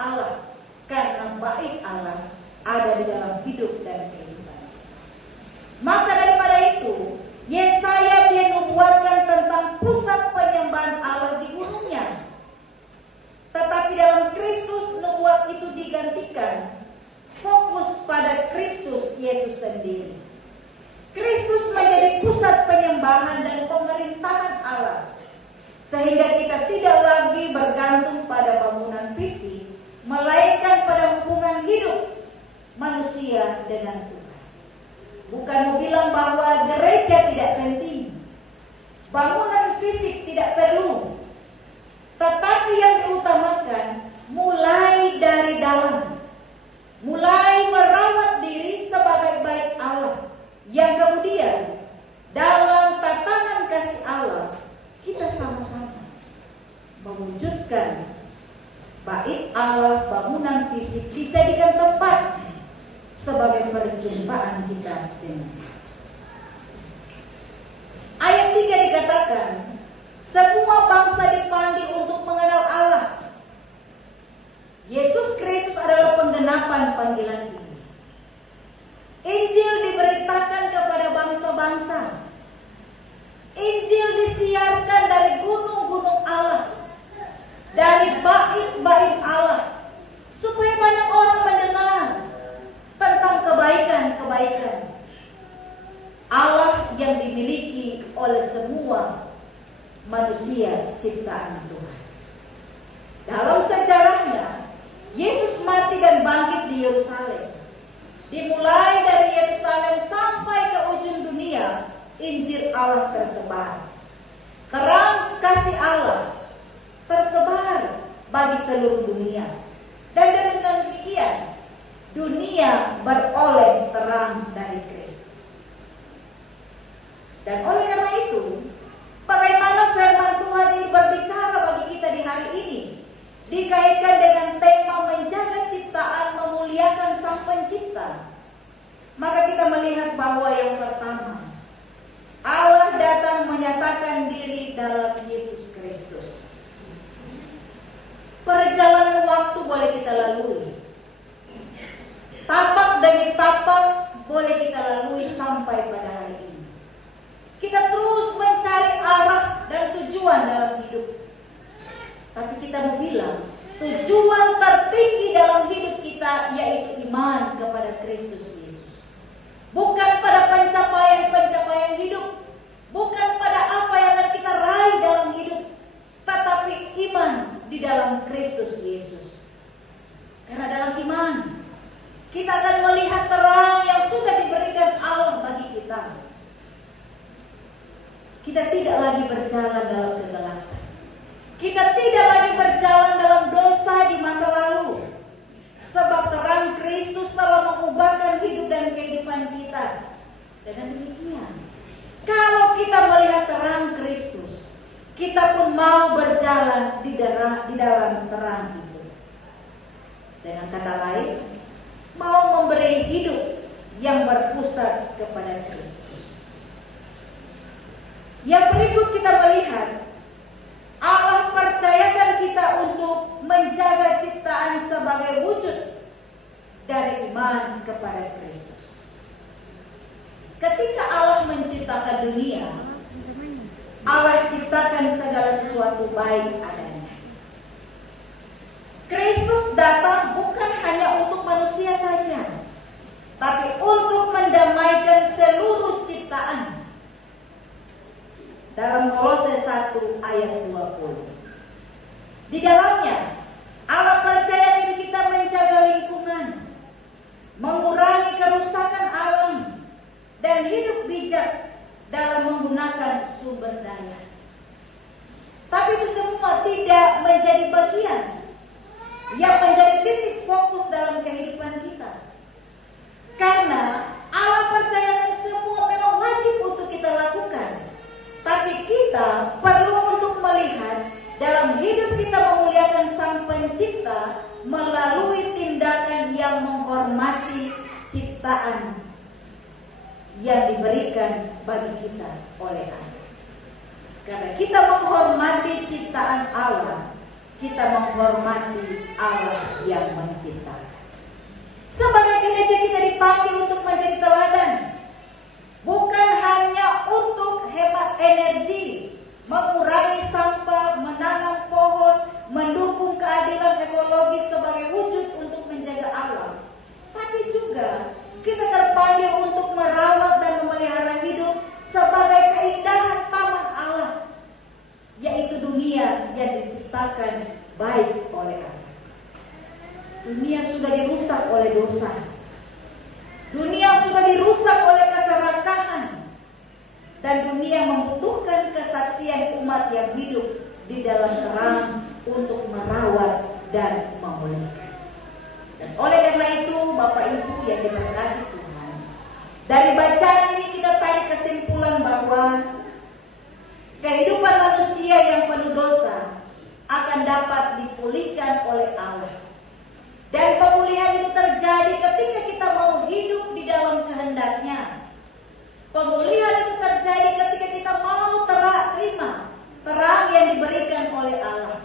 Allah, karena bait Allah ada di dalam hidup dan kehidupan. Maka daripada itu, Yesaya dinubuatkan tentang pusat penyembahan Allah di gunungnya. Tetapi dalam Kristus nubuat itu digantikan, fokus pada Kristus Yesus sendiri. Kristus menjadi pusat penyembahan dan pemerintahan Allah, sehingga kita tidak lagi bergantung pada bangunan fisik, melainkan pada hubungan hidup manusia dengan Tuhan. Bukan mau bilang bahwa gereja tidak penting, bangunan fisik tidak perlu, tetapi yang diutamakan mulai dari dalam, mulai merawat diri sebagai bait Allah, yang kemudian dalam tatanan kasih Allah kita sama-sama mewujudkan bait Allah, bangunan fisik dijadikan tempat sebagai perjumpaan kita dengan Dia. Ayat 3 dikatakan, semua bangsa dipanggil untuk mengenal Allah. Yesus Kristus adalah penggenapan panggilan ini. Injil diberitakan kepada bangsa-bangsa. Injil disiarkan dari gunung-gunung Allah, dari bait-bait Allah, supaya banyak orang mendengar tentang kebaikan-kebaikan Allah yang dimiliki oleh semua manusia ciptaan Tuhan. Dalam sejarahnya, Yesus mati dan bangkit di Yerusalem. Dimulai dari Yerusalem sampai ke ujung dunia, Injil Allah tersebar. Terang kasih Allah tersebar bagi seluruh dunia. Dan dengan demikian, dunia beroleh terang dari Kristus. Dan oleh karena itu, bagaimana firman Tuhan ini berbicara bagi kita di hari ini, dikaitkan dengan tema menjaga ciptaan, memuliakan Sang Pencipta. Maka kita melihat bahwa yang pertama, Allah datang menyatakan diri dalam Yesus Kristus. Perjalanan waktu boleh kita lalui, tapak demi tapak boleh kita lalui sampai pada hari ini. Kita terus mencari arah dan tujuan dalam hidup. Tapi kita mau bilang, tujuan tertinggi dalam hidup kita yaitu iman kepada Kristus Yesus. Bukan pada pencapaian-pencapaian hidup, bukan pada apa yang akan kita raih dalam hidup, tetapi iman di dalam Kristus Yesus. Karena dalam iman kita akan melihat terang yang sudah diberikan Allah bagi kita. Kita tidak lagi berjalan dalam kegelapan. Kita tidak lagi berjalan dalam dosa di masa lalu. Sebab terang Kristus telah mengubahkan hidup dan kehidupan kita. Dan demikian, kalau kita melihat terang Kristus, kita pun mau berjalan di dalam terang itu. Dengan kata lain, mau memberi hidup yang berpusat kepada Kristus. Yang berikut kita melihat, Allah percayakan kita untuk menjaga ciptaan sebagai wujud dari iman kepada Kristus. Ketika Allah menciptakan dunia, Allah ciptakan segala sesuatu baik adanya. Kristus datang bukan hanya untuk manusia saja, tapi untuk mendamaikan seluruh ciptaan. Dalam Kolose 1 ayat 20. Di dalamnya Allah percaya diri kita menjaga lingkungan, mengurangi kerusakan alam, dan hidup bijak dalam menggunakan sumber daya. Tapi itu semua tidak menjadi bagian yang menjadi titik fokus dalam kehidupan kita. Karena Allah percayakan semua memang wajib untuk kita lakukan. Tapi kita perlu untuk melihat dalam hidup kita memuliakan Sang Pencipta melalui tindakan yang menghormati ciptaan yang diberikan bagi kita oleh Allah. Karena kita menghormati ciptaan Allah, kita menghormati Allah yang menciptakan. Sebagai gereja kita dipanggil untuk menjadi teladan, bukan hanya untuk hemat energi, mengurangi sampah, menanam pohon, mendukung keadilan ekologis sebagai wujud untuk menjaga alam, tapi juga kita terpanggil untuk merawat dan memelihara hidup sebagai keindahan taman Allah, yaitu dunia yang diciptakan baik oleh Allah. Dunia sudah dirusak oleh dosa. Dunia sudah dirusak oleh keserakahan. Dan dunia membutuhkan kesaksian umat yang hidup di dalam terang untuk merawat dan memulihkan. Dan oleh karena itu, Bapak Ibu yang diberkati Tuhan, dari bacaan ini kita tarik kesimpulan bahwa kehidupan manusia yang penuh dosa akan dapat dipulihkan oleh Allah. Dan pemulihan itu terjadi ketika kita mau hidup di dalam kehendak-Nya. Pemulihan itu terjadi ketika kita mau terima terang yang diberikan oleh Allah.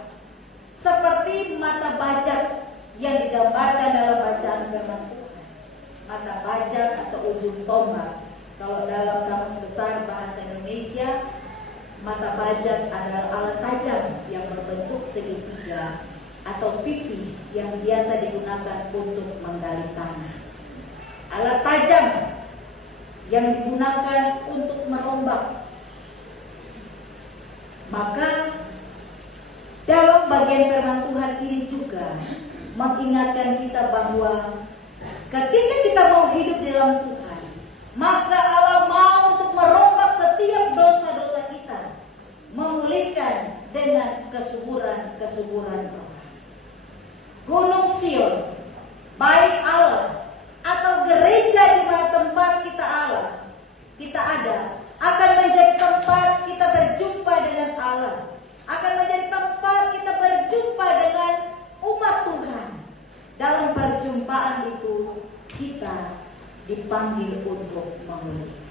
Seperti mata bajak yang digambarkan dalam bacaan firman Tuhan. Mata bajak atau ujung tombak. Kalau dalam Kamus Besar Bahasa Indonesia, mata bajak adalah alat tajam yang berbentuk segitiga atau pipi yang biasa digunakan untuk menggali tanah. Alat tajam yang digunakan untuk merombak. Maka dalam bagian firman Tuhan ini juga mengingatkan kita bahwa ketika kita mau hidup di dalam Tuhan, maka Allah mau untuk merombak setiap dosa-dosa kita, memulihkan dengan kesuburan roh. Gunung Sion, baik Allah atau gereja di mana tempat kita ada, akan menjadi tempat kita berjumpa dengan Allah, akan menjadi tempat kita berjumpa dengan umat Tuhan. Dalam perjumpaan itu kita dipanggil untuk memulihkan.